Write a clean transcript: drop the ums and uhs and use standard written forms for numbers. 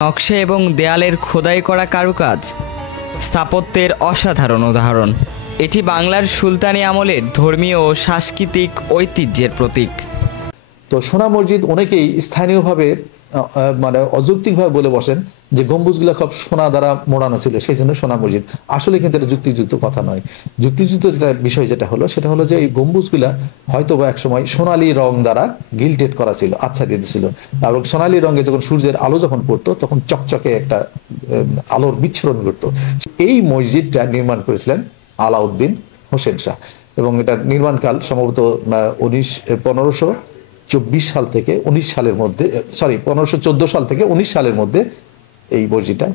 নকশা এবং দেয়ালের খোদাই করা কারুকাজ স্থাপত্যের অসাধারণ উদাহরণ। এটি বাংলার সুলতানি আমলের ধর্মীয় ও সাংস্কৃতিক ঐতিহ্যের প্রতীক। তো সোনা মসজিদ অনেকেই স্থানীয়ভাবে মানে অযৌক্তিকভাবে বলে বসেন যে গম্বুজগুলো সব সোনা দ্বারা মোড়ানো ছিল, সেই জন্য সোনা মসজিদ। আসলে কিন্তু এটা যুক্তিযুক্ত কথা নয়। যুক্তিযুক্ত যেটা বিষয় যেটা হলো সেটা হলো যে এই গম্বুজগুলা হয়তো বা একসময় সোনালী রং দ্বারা গিল্টেড করা ছিল, আচ্ছাদিত ছিল, এবং সোনালী রঙে যখন সূর্যের আলো যখন পড়তো তখন চকচকে একটা আলোর বিচ্ছুরণ ঘটতো। এই মসজিদটা নির্মাণ করেছিলেন আলাউদ্দিন হোসেন শাহ, এবং এটা নির্মাণকাল সম্ভবত 1524 সাল থেকে 19 সালের মধ্যে, 1514 সাল থেকে 19 সালের মধ্যে এই মসজিদটা